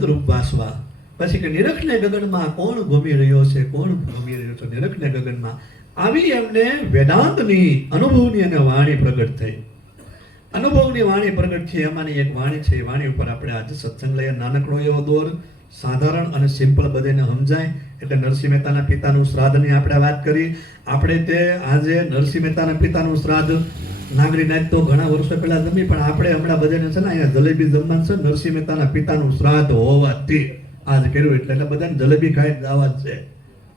અનંત રૂપ વાસવા. પછી કે નિરખને ગગનમાં કોણ ઘૂમી રહ્યો છે, કોણ ઘૂમી રહ્યો છે નિરખને ગગનમાં. આવી એમને વેદાંતની અનુભવની અને વાણી પ્રગટ થઈ. અનુભવની વાણી પ્રગટ થઈ. એમાંની એક વાણી છે. એ વાણી ઉપર આપણે આજે સત્સંગ લઈએ. નાનકડો એવો દોર, સાધારણ અને સિમ્પલ બધાને સમજાય. એટલે નરસિંહ મહેતાના પિતાનું શ્રાદ્ધની આપણે વાત કરી. આપણે તે આજે નરસિંહ મહેતાના પિતાનું શ્રાદ્ધ નાગરી નાચ તો ઘણા વર્ષો પહેલા જમી, પણ આપણે હમણાં બધાને છે ને અહીંયા જલેબી જમવાનું છે. નરસિંહ મહેતાના પિતાનું શ્રાદ્ધ હોવાથી આજ કર્યું એટલે બધાને જલેબી ખાઈ જવા જ છે.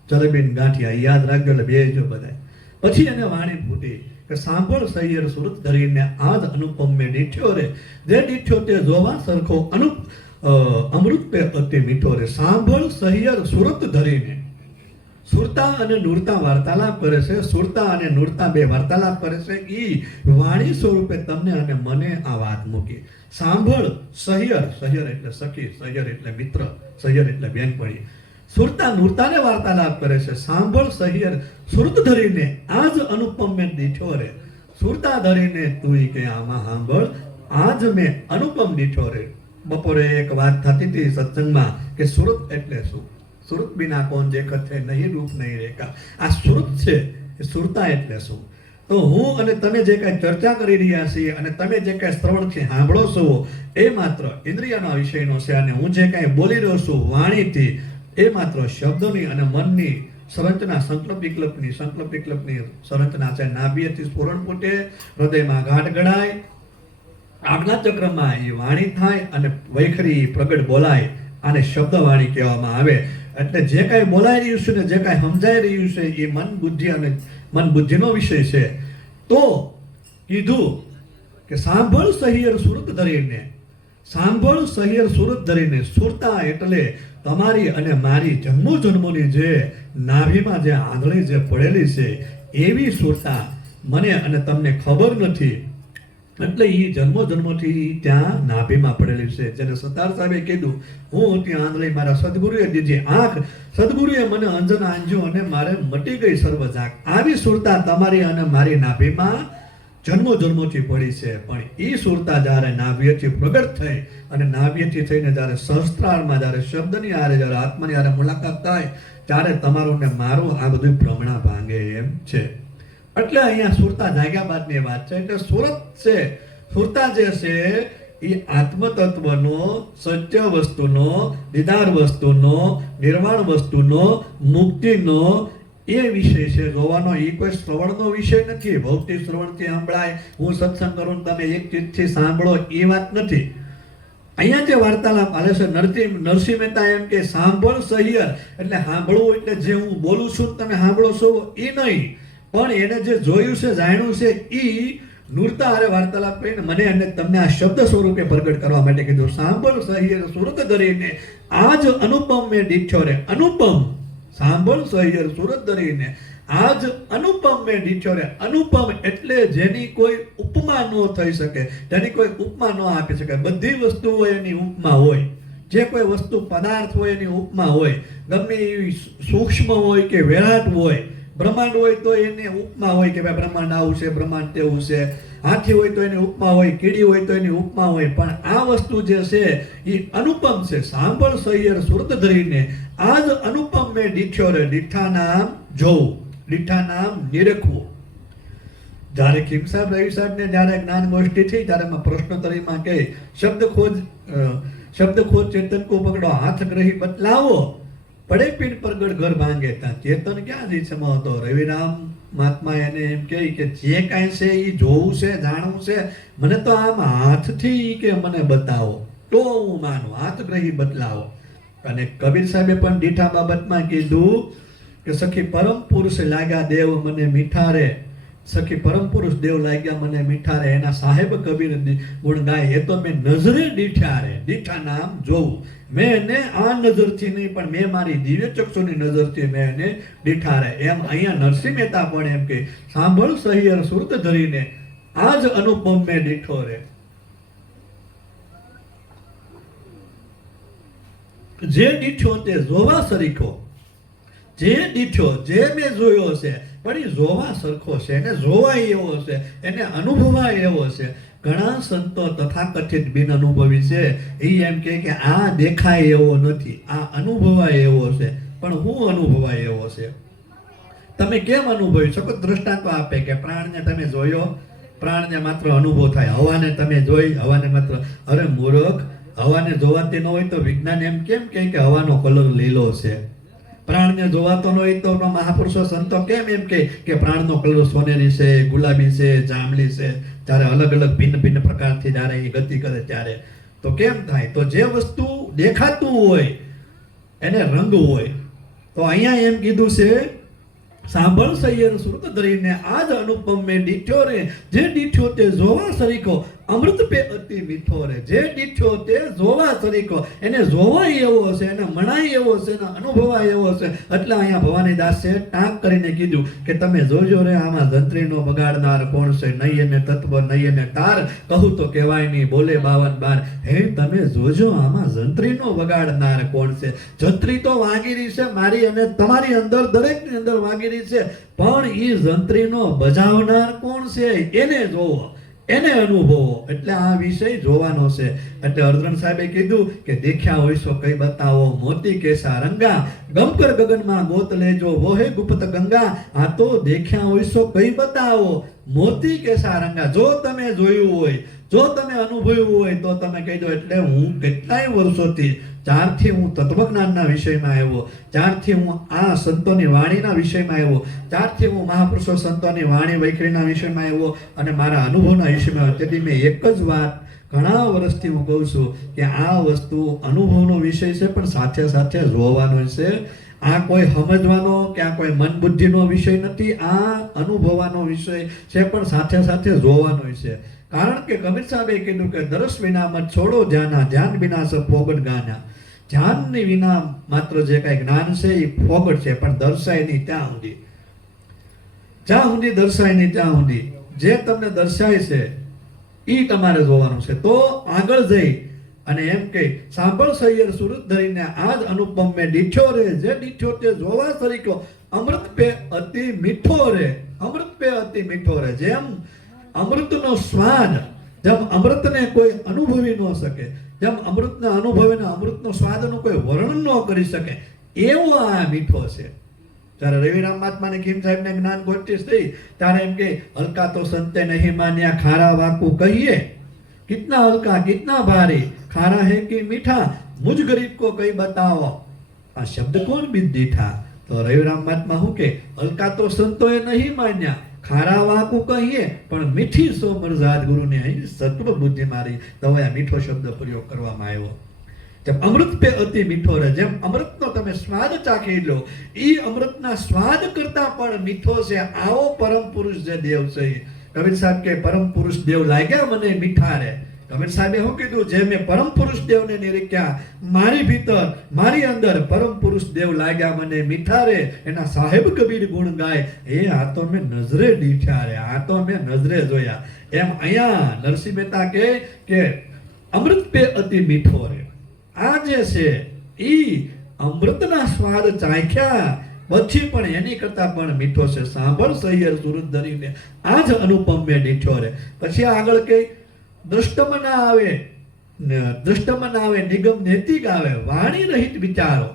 જલેબી ગાંઠિયા યાદ રાખજો, એટલે બેસજો બધા. પછી એને વાણી ફૂટી કે સાંભળ સૈયર સુરત ધરીને આજ અનુપમ મેં દીઠ્યો રે, જે દીઠ્યો તે જોવા સરખો અમૃત પે અતિ મીઠો રે. સાંભળ સૈયર સુરત ધરીને. સુરતા અને નૂરતા વાર્તાલાપ કરે છે. સુરતા અને નૂરતા બે વાર્તાલાપ કરે છે. ઈ વાણી સ્વરૂપે તમને અને મને આ વાત મૂકી. સાંભળ સહિયર, સહિયર એટલે સખી, સહિયર એટલે મિત્ર, સહિયર એટલે બેનપણી. સુરતા નૂરતાને વાર્તાલાપ કરે છે. સાંભળ સહિયર સુરત ધરીને આજ અનુપમ મેં દીઠો રે. સુરતા ધરીને તું કે આમાં સાંભળ, આજ મેં અનુપમ દીઠો રે. બપોરે એક વાત થતી હતી સત્સંગમાં કે સુરત એટલે શું? સુરત બિના કોણ દેખત છે, નહીં રૂપ નહીં રેખા. આ સુરત છે, એ સુરતા એટલે શું? તો હું અને તમે જે કાંઈ ચર્ચા કરી રહ્યા છીએ અને તમે જે કાંઈ શ્રવણથી સાંભળો છો એ માત્ર ઇન્દ્રિયના વિષયનો છે. અને હું જે કાંઈ બોલી રહ્યો છું વાણીથી એ માત્ર શબ્દોની અને મનની સંરચના, સંકલ્પ વિકલ્પની સંરચના છે. નાભિએથી સ્ફુરણ ફૂટે, હૃદયમાં ગાંઠ ગળાય, આજ્ઞા ચક્રમાં એ વાણી થાય અને વૈખરી પ્રગટ બોલાય. આને શબ્દવાણી કહેવામાં આવે. એટલે જે કાંઈ બોલાઈ રહ્યું છે ને જે કાંઈ સમજાઈ રહ્યું છે એ મન બુદ્ધિ અને મન બુદ્ધિનો વિષય છે. તો કીધું કે સાંભળ સહિયર સુરત ધરીને. સાંભળ સહિયર સુરત ધરીને. સુરતા એટલે તમારી અને મારી જન્મો જન્મોની જે નાભીમાં જે આંધળી જે પડેલી છે એવી સુરતા મને અને તમને ખબર નથી. એટલે એ જન્મો જન્મોથી ત્યાં નાભીમાં પડેલી છે. જેને સતાર સાહેબે કીધું હું ત્યાં આંધળી, મારા સદગુરુએ દીધી આંખ, સદગુરુએ મને અંજન આંજ્યું અને મારે મટી ગઈ સર્વ જાગ. આવી સુરતા તમારી અને મારી નાભીમાં જન્મો જન્મોથી પડી છે. પણ એ સુરતા જ્યારે નાભ્યથી પ્રગટ થઈ અને નાભ્યથી થઈને જ્યારે સહસ્ત્રારમાં જ્યારે શબ્દની આરે જ્યારે આત્માની આરે મુલાકાત થાય ત્યારે તમારું ને મારું આ બધું ભ્રમણા ભાંગે એમ છે. એટલે અહીંયા સુરતા જાગ્યા બાદની વાત છે. એટલે સુરત છે, સુરતા જે છે એ આત્મતત્વનો, સત્ય વસ્તુનો, દીદાર વસ્તુનો, નિર્વાણ વસ્તુનો, મુક્તિનો એ વિષય છે જોવાનો. એ કોઈ શ્રવણનો વિષય નથી. ભૌતિક શ્રવણથી સંભળાય, હું સત્સંગ કરું તમે એક ચીજથી સાંભળો એ વાત નથી. અહીંયા જે વાર્તાલાપ આલે છે નરસિંહ મહેતા એમ કે સાંભળ સહિયર એટલે સાંભળવું એટલે જે હું બોલું છું તમે સાંભળો છો એ નહીં, પણ એને જે જોયું છે જાણ્યું છે એ નૂરતા હારે વાર્તાલાપ કરીને મને અને તમને આ શબ્દ સ્વરૂપે પ્રગટ કરવા માટે કીધું. સાંભળ સહિયર સુરત ધરીને આજ અનુપમ મેં દીઠ્યો રે. અનુપમ, સાંભળ સહિયર સુરત ધરીને આજ અનુપમ મેં દીઠ્યો રે. અનુપમ એટલે જેની કોઈ ઉપમા ન થઈ શકે, જેની કોઈ ઉપમા ન આપી શકે. બધી વસ્તુઓ એની ઉપમા હોય. જે કોઈ વસ્તુ પદાર્થ હોય એની ઉપમા હોય. ગમે એવી સૂક્ષ્મ હોય કે વિરાટ હોય. બ્રહ્માંડ હોય તો એને ઉપમા હોય કે ભાઈ બ્રહ્માંડ આવું છે, બ્રહ્માંડ તેવું છે. હાથી હોય તો એની ઉપમા હોય, કીડી હોય તો એની ઉપમા હોય. પણ આ વસ્તુ જે છે એ અનુપમ છે. સાંભળ સહિયર સુરત ધરીને આજ અનુપમ મેં દીઠ્યો રે. દીઠા નામ જોવું, દીઠા નામ નિરખવું. જ્યારે ખીમ સાહેબ, રવિ સાહેબને જ્યારે જ્ઞાન ગોષ્ઠી થઈ ત્યારે પ્રશ્નોત્તરીમાં કહે શબ્દ ખોજ ચેતન કો પકડો, હાથ ગ્રહી બતલાવો, પડે પીઠ પર ગઢ ઘર ભાંગે. ત્યાં ચેતન ક્યાં જીસમો હતો? રવિરામ મહાત્મા એને એમ કહે કે જે કાંઈ છે એ જોવું છે, જાણવું છે. મને તો આમ હાથથી કે મને બતાવો તો હું માનું, હાથ ગ્રહી બદલાવો. અને કબીર સાહેબે પણ દીઠા બાબતમાં કીધું કે સખી પરમ પુરુષ લાગ્યા દેવ મને મીઠા રે. સખી પરમ પુરુષ દેવ લાગ્યા મને મીઠા રે. એના સાહેબ કબીર ગુણ ગાય એ તો મેં નજરે દીઠા રે. દીઠા નામ જોવું. મેં એને આ નજરથી નહીં પણ મેં મારી દિવ્ય ચક્ષુની નજરથી મેં એને દીઠા રે. એમ અહીંયા નરસિંહ મહેતા પણ એમ કે સાંભળ સહિયર સુરત ધરીને આજ અનુપમ મેં દીઠો રે. જે દીઠો તે જોવા સરીખો. જે દીઠો જે મેં જોયો છે પણ એ જોવા સરખો છે, એને જોવાય એવો છે, એને અનુભવાય એવો છે. ઘણા સંતો તથાકથિત બિન અનુભવી છે, એ એમ કે આ દેખાય એવો નથી, આ અનુભવાય એવો છે, પણ હું અનુભવાય એવો છે. તમે કેમ અનુભવી શકો? દ્રષ્ટાંતો આપે કે પ્રાણને તમે જોયો, પ્રાણને માત્ર અનુભવ થાય. હવાને તમે જોઈ, હવાને માત્ર, અરે મૂર્ખ, હવાને જોવાતી ન હોય તો વિજ્ઞાન એમ કેમ કે હવાનો કલર લીલો છે? પ્રાણને જોવાતો ન હોય તો મહાપુરુષો સંતો કેમ એમ કે પ્રાણનો કલર સોનેરી છે, ગુલાબી છે, જાંબલી છે? જ્યારે અલગ અલગ ભિન્ન ભિન્ન પ્રકારથી જ્યારે એ ગતિ કરે ત્યારે તો કેમ થાય? તો જે વસ્તુ દેખાતું હોય એને રંગ હોય. તો અહીંયા એમ કીધું છે, સાંભળ સૈયર સુરત ધરીને આજ અનુપમ મેં દીઠ્યો રે, જે દીઠ્યો તે જોવા સરીખો, અમૃત પે અતિ મીઠો રે. જે દીઠ્યો તે જોવા સરીખો, એને જોવાય એવો છે, એને મણાય એવો છે, એને અનુભવાય એવો છે. એટલે અહીંયા ભવાની દાસે ટાંક કરીને કીધું કે તમે જોજો રે, આમાં જંત્રીનો બગાડનાર કોણ છે? નહીં એને તત્વ, નહીં એને તાર, કહું તો કહેવાય નહીં, બોલે 52 હે તમે જોજો, આમાં જંત્રીનો બગાડનાર કોણ છે? જંત્રી તો વાગીરી છે મારી અને તમારી અંદર, દરેકની અંદર વાગીરી છે, પણ એ જંત્રીનો બજાવનાર કોણ છે? એને જોવો, એને અનુભવો. એટલે આ વિષય જોવાનો છે. એટલે અર્જુન સાહેબે કીધું કે દેખ્યા હોય તો કઈ બતાવો, મોતી કેસા રંગા, ગમકર ગગનમાં ગોત લેજો, વોહે ગુપ્ત ગંગા. આ તો દેખ્યા હોય તો કઈ બતાવો, મોતી કેસા રંગા. જો તમે જોયું હોય, જો તમે અનુભવ્યું હોય તો તમે કહી દો. એટલે હું કેટલાય વર્ષોથી, જ્યારથી હું તત્વજ્ઞાનના વિષયમાં આવ્યો, જ્યારથી હું આ સંતોની વાણીના વિષયમાં આવ્યો, જ્યારથી હું મહાપુરુષો સંતોની વાણી વૈખરીના વિષયમાં આવ્યો અને મારા અનુભવના વિષયમાં આવ્યો, તેથી મેં એક જ વાત ઘણા વર્ષથી હું કહું છું કે આ વસ્તુ અનુભવનો વિષય છે, પણ સાથે સાથે જોવાનો છે. આ કોઈ સમજવાનો કે આ કોઈ મન બુદ્ધિનો વિષય નથી, આ અનુભવવાનો વિષય છે, પણ સાથે સાથે જોવાનો છે. કારણ કે કબીર સાહેબે કીધું કે દરસ વિના મત છોડો ધ્યાના, ધ્યાન વિના સબ ફોગટ ગાના. ધ્યાનની વિના માત્ર જે કઈ જ્ઞાન છે એ ફોગટ છે, પણ દર્શાય નહીં ત્યાં સુધી, જ્યાં સુધી દર્શાય નહીં ત્યાં સુધી જે તમને દર્શાય છે એ તમારે જોવાનું છે. તો આગળ જઈ અને એમ કે સાંભળ સૈયર સુરત ધરીને આજ અનુપમ મેં દીઠ્યો રે, જે દીઠ્યો તે જોવા સરીખો, અમૃત પે અતિ મીઠો રે, અમૃત પે અતિ મીઠો રે. જેમ અમૃતનો સ્વાદ, જેમ અમૃતને કોઈ અનુભવી ન શકે, જેમ અમૃતને અનુભવીને અમૃતનો સ્વાદનું કોઈ વર્ણન ન કરી શકે, એવો આ મીઠો છે. ત્યારે રવિરામ મહાત્માને ખીમ સાહેબને જ્ઞાન ગોષ્ઠી થઈ ત્યારે એમ કે હલકા તો સંતે નહીં માન્યા, ખારા વાકુ કહીએ, કિતના હલકા કિતના ભારી, ખારા હે કે મીઠા, મુझ ગરીબ કો કઈ બતાવો. આ શબ્દ કોણ બીજ દીઠા? તો રવિરામ મહાત્મા શું કે હલકા તો સંતોએ નહીં માન્યા, ખારા વાકુ કહીએ, પણ મીઠી સો મરજાદ ગુરુને અહીં સત્વ બુદ્ધિ મારી. તો આ મીઠો શબ્દ પ્રયોગ કરવામાં આવ્યો. જેમ અમૃત પે અતિ મીઠો રહે, જેમ અમૃતનો તમે સ્વાદ ચાખી લો, એ અમૃતના સ્વાદ કરતા પણ મીઠો છે. આવો પરમ પુરુષ જે દેવ છે, કબીર સાહેબ કે પરમ પુરુષ દેવ લાગ્યા મને મીઠા રે. કબીર સાહેબે શું કીધું? જે મેં પરમ પુરુષ દેવને નિરીખ્યા, મારી ભીતર, મારી અંદર પરમ પુરુષ દેવ લાગ્યા મને મીઠા રે. એના સાહેબ કબીર ગુણ ગાય, એ આ તો મેં નજરે દીઠ્યા રે, આ તો મેં નજરે જોયા. એમ અહીંયા નરસિંહ મહેતા કે અમૃત પે અતિ મીઠો રે. આ જે છે ઈ અમૃતના સ્વાદ ચાખ્યા પછી પણ એની કરતા પણ મીઠો છે. સાંભળ સૈયર સુરત ધરીને આ જ અનુપમ મેં દીઠો રે. પછી આગળ કે દ્રષ્ટમાં ના આવે, દ્રષ્ટમાં ના આવે, નિગમ નૈતિક આવે, વાણી રહિત વિચારો.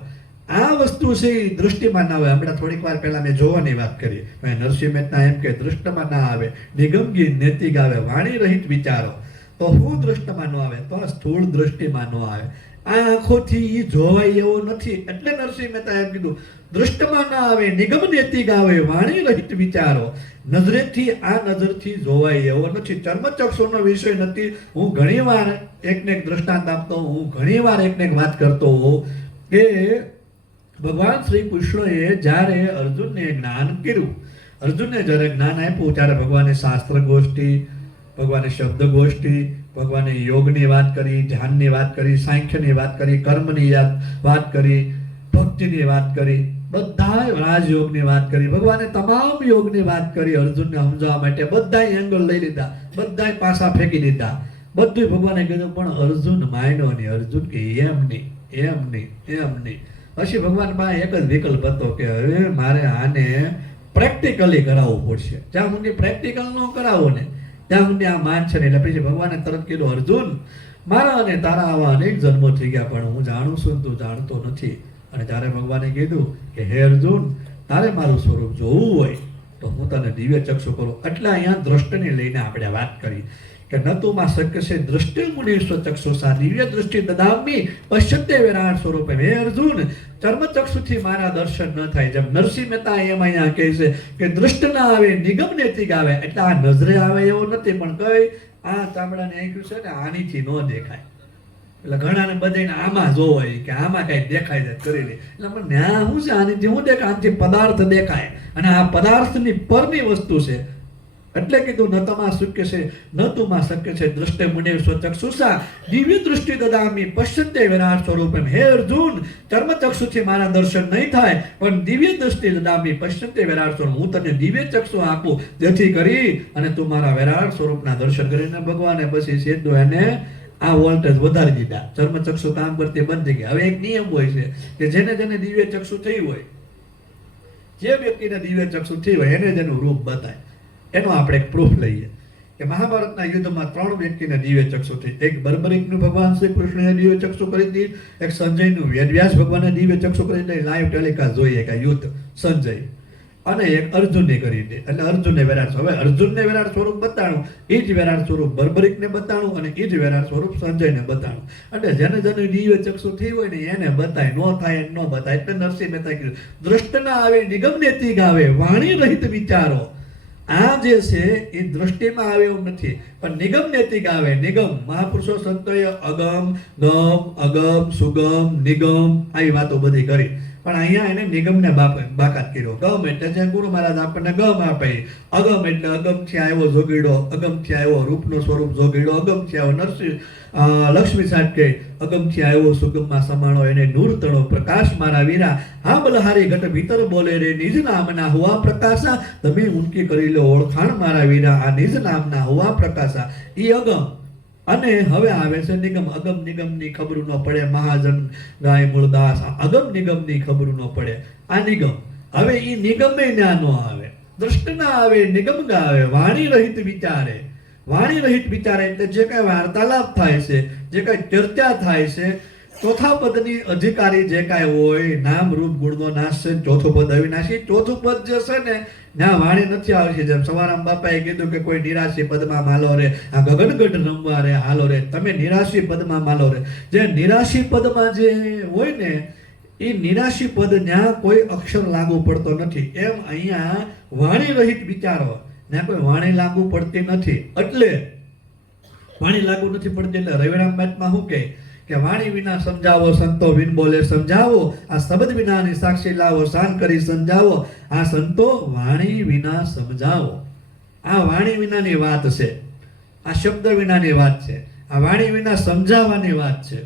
આ વસ્તુ છે એ દ્રષ્ટિમાં ના આવે. હમણાં થોડીક વાર પહેલા મેં જોવાની વાત કરી, નરસિંહ મહેતા એમ કે દ્રષ્ટમાં ના આવે, નિગમગી નૈતિક આવે, વાણી રહિત વિચારો. તો હું દ્રષ્ટમાં ન આવે? તો સ્થૂળ દ્રષ્ટિમાં ન આવે. આ આંખોથી એ જોવાય એવો નથી. એટલે નરસિંહ મહેતા એમ કીધું દૃષ્ટમાં ના આવે, નિગમ નૈતિક આવે, વાણી રહિત વિચારો. નજરેથી, આ નજરથી જોવાય એવો નથી. ચર્મચક્ષુનો વિષય નથી. હું ઘણીવાર એકને એક દ્રષ્ટાંત આપતો, હું ઘણીવાર એકને એક વાત કરતો હોઉં કે ભગવાન શ્રી કૃષ્ણએ જ્યારે અર્જુનને જ્ઞાન કર્યું, અર્જુનને જ્યારે જ્ઞાન આપ્યું ત્યારે ભગવાને શાસ્ત્ર ગોષ્ઠી, ભગવાને શબ્દ ગોષ્ઠી, ભગવાને યોગની વાત કરી, ધ્યાનની વાત કરી, સાંખ્યની વાત કરી, કર્મની વાત કરી, ભક્તિની વાત કરી, બધા રાજયોગની વાત કરી, ભગવાને તમામ યોગની વાત કરી. અર્જુનને સમજાવવા માટે બધા એંગલ લઈ લીધા, બધા પાસા ફેંકી દીધા, બધું ભગવાને કીધું. પણ અર્જુન માન્યો નહીં. અર્જુન કે એમ નહીં, એમ નહીં, એમ નહીં. પછી ભગવાન પાસે એક જ વિકલ્પ હતો કે હવે મારે આને પ્રેક્ટિકલી કરાવવું પડશે. જ્યાં સુધી પ્રેક્ટિકલ ન કરાવો ને ત્યાં સુધી આ માન છે ને. એટલે પછી ભગવાને તરત કીધું, અર્જુન મારા અને તારા આવા અનેક જન્મો થઈ ગયા, પણ હું જાણું છું તું જાણતો નથી. અને ત્યારે ભગવાને કીધું કે હે અર્જુન, તારે મારું સ્વરૂપ જોવું હોય તો હું તને દિવ્ય ચક્ષુ કરું. એટલે અહીંયા દ્રષ્ટિને લઈને આપણે વાત કરી કે ન તુમાં શક્ય છે દ્રષ્ટિ મુનિશ્વ ચક્ષુષા દિવ્ય દૃષ્ટિ દદામી પશ્યતે વિરાટ સ્વરૂપે. હે અર્જુન, ચર્મ ચક્ષુથી મારા દર્શન ન થાય. જેમ નરસિંહ મહેતા એમ અહીંયા કહે છે કે દૃષ્ટ ના આવે નિગમ નેતિક આવે. એટલે આ નજરે આવે એવો નથી, પણ કઈ આ ચામડાને આંખ્યું છે ને આનીથી ન દેખાય. એટલે ઘણાને બધાને આમાં જોવાય કે આમાં કઈ દેખાય છે કરી લે. એટલે પણ ન્યા શું છે, આનીથી શું દેખાય? આનાથી પદાર્થ દેખાય, અને આ પદાર્થની પરની વસ્તુ છે. એટલે કીધું ન તમા શક્ય છે ન તુમાં શક્ય છે દ્રષ્ટે મુનિ સ્વચક્ષુષા દિવ્ય દૃષ્ટિ દદામી પશ્યતે વિરાટ સ્વરૂપમ. હે અર્જુન, ચર્મ ચક્ષુથી મારા દર્શન નહીં થાય, પણ દિવ્ય દૃષ્ટિ દદામી પશ્યતે વિરાટ સ્વરૂપ. હું તને દિવ્ય ચક્ષુ આપું, જેથી કરી અને તું મારા વિરાટ સ્વરૂપના દર્શન કરીને. ભગવાને પછી સીધું એને આ વોલ્ટેજ વધારી દીધા. ચર્મ ચક્ષુ કામ કરતી બંધ થઈ ગઈ. હવે એક નિયમ હોય છે કે જેને જેને દિવ્ય ચક્ષુ થઈ હોય, જે વ્યક્તિને દિવ્ય ચક્ષુ થઈ હોય એને જેનું રૂપ બતાય. એનો આપણે એક પ્રૂફ લઈએ કે મહાભારતના યુદ્ધમાં 3 વ્યક્તિને દિવ્ય ચક્ષુ થઈ. એક બર્બરિકનું ભગવાન શ્રી કૃષ્ણએ દિવ્ય ચક્ષુ કરી દીધી, એક સંજયનું વેદવ્યાસ ભગવાને દિવ્ય ચક્ષુ કરી દીધી, લાઈવ ટેલિકાસ્ટ જોઈએ કે યુદ્ધ સંજય, અને એક અર્જુનને કરી દે. એટલે અર્જુનને વિરાટ, હવે અર્જુનને વિરાટ સ્વરૂપ બતાણું, એ જ વિરાટ સ્વરૂપ બર્બરિકને બતાણું, અને એ જ વિરાટ સ્વરૂપ સંજયને બતાણું. એટલે જેને જેને દિવ્ય ચક્ષુ થઈ હોય ને એને બતાય, ન થાય ન બતાય. એટલે નરસિંહ મહેતા કીધું દ્રષ્ટ ના આવે નિગમ નેતિક આવે વાણી રહિત વિચારો. આ જે છે એ દ્રષ્ટિમાં આવે એવું નથી, પણ નિગમ નૈતિક આવે. નિગમ મહાપુરુષો સંતોએ અગમ ગમ અગમ સુગમ નિગમ આવી વાતો બધી કરી, પણ અહીંયા એને નિગમને બાકાત કર્યો. ગમ એટલે જે ગુરુ મહારાજ આપણને ગમ આપે, અગમ એટલે અગમથી આવ્યો જોગીડો, અગમથી આવ્યો રૂપનો સ્વરૂપ જોગીડો, અગમથી આવ્યો નરસિંહ લક્ષ્મી સાટકે, અગમથી આવ્યો સુગમમાં સમાણો એને નૂર તણો પ્રકાશ મારા વીરા. હા બલહારી ઘટ ભીતર બોલે રે નિજ નામના હુવા પ્રકાશા. તમે ઉનકી કરી લો ઓળખાણ મારા વીરા, આ નિજ નામના હુવા પ્રકાશા. એ અગમ. અને હવે આવે છે નિગમ. અગમ નિગમની ખબર ન પડે, મહાજન ગાય મૂળદાસ. અગમ નિગમની ખબર ન પડે, આ નિગમ. હવે એ નિગમે ના ન આવે, દ્રષ્ટ ના આવે, નિગમ ના આવે. વાણી રહિત વિચારે. વાણી રહિત વિચારે એટલે જે કઈ વાર્તાલાપ થાય છે, જે કઈ ચર્ચા થાય છે, ચોથા પદની અધિકારી જે કાંઈ હોય, નામ રૂપ ગુણનો નાશ છે, ચોથું પદ અવિનાશી. ચોથું પદ જે છે ને ત્યાં વાણી નથી આવશે. જેમ સવારામ બાપાએ કીધું કે કોઈ નિરાશી પદમાં માલો રે, આ ગગનગઢ રમવા રે હાલો રે, તમે નિરાશી પદમાં માલો રે. જે નિરાશી પદમાં જે હોય ને એ નિરાશી પદ ત્યાં કોઈ અક્ષર લાગુ પડતો નથી. એમ અહીંયા વાણી રહિત વિચારો, ત્યાં કોઈ વાણી લાગુ પડતી નથી. એટલે વાણી લાગુ નથી પડતી એટલે રવિરામ બાતમાં શું કહે કે વાણી વિના સમજાવો સંતો વિન બોલે સમજાવો, આ શબ્દ વિનાની સાક્ષી લાવો શાન કરી સમજાવો. આ સંતો વાણી વિના સમજાવો. આ વાણી વિનાની વાત છે, આ શબ્દ વિનાની વાત છે, આ વાણી વિના સમજાવવાની વાત છે.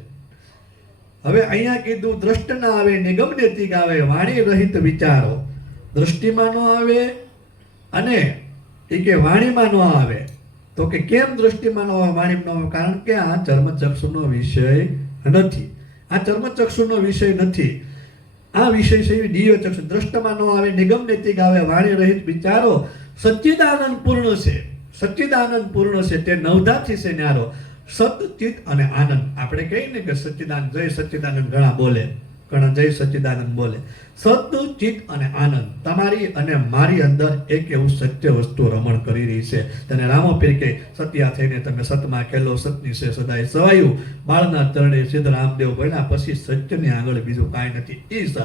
હવે અહીંયા કીધું દ્રષ્ટ ના આવે નિગમ નૈતિક આવે, વાણી રહિત વિચારો. દ્રષ્ટિમાં ન આવે અને એ કે વાણીમાં ન આવે. તો કે કેમ દ્રષ્ટિમાં ન આવે, વાણીમાં ન આવે? કારણ કે આ ચર્મચક્ષુનો વિષય નથી. આ ચર્મચક્ષુનો વિષય નથી. આ વિષય છે દિવ્ય ચક્ષુ. દ્રષ્ટમાં ન આવે, નિગમ નૈતિક આવે, વાણી રહિત વિચારો. સચ્ચિદાનંદ પૂર્ણ છે, સચ્ચિદાનંદ પૂર્ણ છે, તે નવધાથી છે ન્યારો. સત ચિત અને આનંદ. આપણે કહીએ ને કે સચ્ચિદાનંદ, જય સચ્ચિદાનંદ ઘણા બોલે, ઘણા જય સચ્ચિદાનંદ બોલે. સત ચિત અને આનંદ તમારી અને મારી અંદર એક એવું સત્ય વસ્તુ રમણ કરી રહી છે. તેને રામોપીર કે સત્યા થઈને તમે સતમાં ખેલો, સતની છે સદાય સવાયું. બાળના ચરણે સિદ્ધ રામદેવ ભણ્યા, પછી સત્યની આગળ બીજું કાંઈ નથી. એ સત